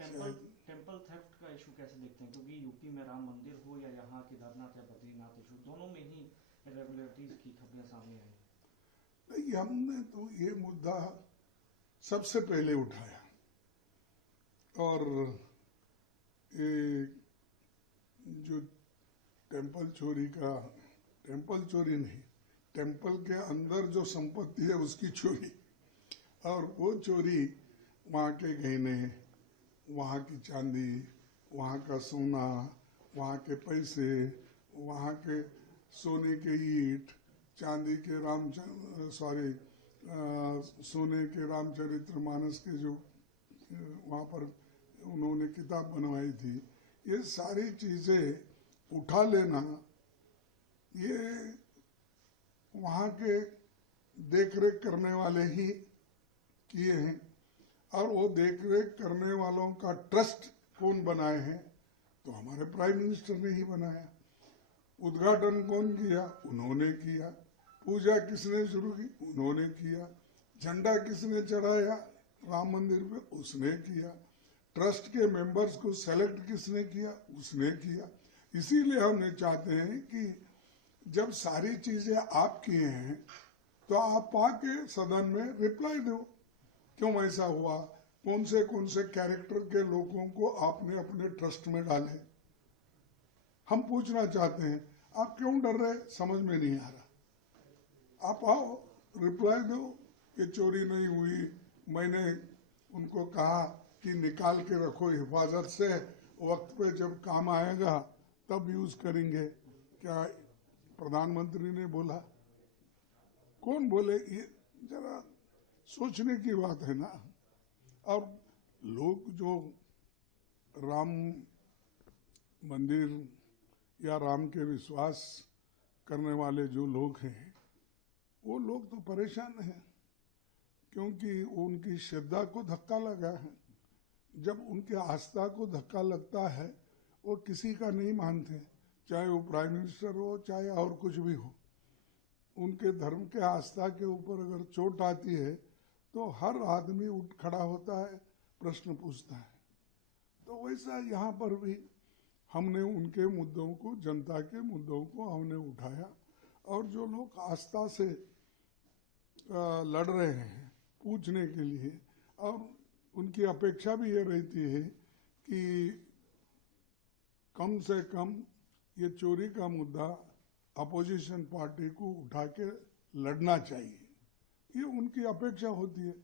Temple temple theft का issue कैसे देखते हैं, क्योंकि यूपी में राम मंदिर हो या यहाँ केदारनाथ या बद्रीनाथ इशू, दोनों में ही इरेगुलरिटीज की खबरें सामने आई। नहीं, हमने तो ये मुद्दा सबसे पहले उठाया और ये जो टेम्पल चोरी नहीं, टेम्पल के अंदर जो संपत्ति है उसकी चोरी, और वो चोरी वहाँ के गहने, वहाँ की चांदी, वहाँ का सोना, वहाँ के पैसे, वहाँ के सोने के ईंट, चांदी के सोने के रामचरितमानस के जो वहाँ पर उन्होंने किताब बनवाई थी, ये सारी चीजें उठा लेना, ये वहाँ के देखरेख करने वाले ही किए हैं। और वो देखरेख करने वालों का ट्रस्ट कौन बनाए हैं? तो हमारे प्राइम मिनिस्टर ने ही बनाया। उद्घाटन कौन किया? उन्होंने किया। पूजा किसने शुरू की? उन्होंने किया। झंडा किसने चढ़ाया राम मंदिर पे? उसने किया। ट्रस्ट के मेंबर्स को सेलेक्ट किसने किया? उसने किया। इसीलिए हमने चाहते हैं कि जब सारी चीजें आप किए हैं तो आप आके सदन में रिप्लाई दो, क्यों ऐसा हुआ, कौन से कैरेक्टर के लोगों को आपने अपने ट्रस्ट में डाले, हम पूछना चाहते हैं। आप क्यों डर रहे? समझ में नहीं आ रहा। आप आओ, रिप्लाई दो कि चोरी नहीं हुई, मैंने उनको कहा कि निकाल के रखो हिफाजत से, वक्त पे जब काम आएगा तब यूज करेंगे। क्या प्रधानमंत्री ने बोला? कौन बोले? ये जरा सोचने की बात है ना। और लोग जो राम मंदिर या राम के विश्वास करने वाले जो लोग हैं, वो लोग तो परेशान हैं, क्योंकि उनकी श्रद्धा को धक्का लगा है। जब उनकी आस्था को धक्का लगता है, वो किसी का नहीं मानते, चाहे वो प्राइम मिनिस्टर हो, चाहे और कुछ भी हो। उनके धर्म के आस्था के ऊपर अगर चोट आती है तो हर आदमी उठ खड़ा होता है, प्रश्न पूछता है। तो वैसा यहाँ पर भी हमने उनके मुद्दों को, जनता के मुद्दों को हमने उठाया। और जो लोग आस्था से लड़ रहे हैं पूछने के लिए, और उनकी अपेक्षा भी ये रहती है कि कम से कम ये चोरी का मुद्दा अपोजिशन पार्टी को उठा के लड़ना चाहिए, ये उनकी अपेक्षा होती है।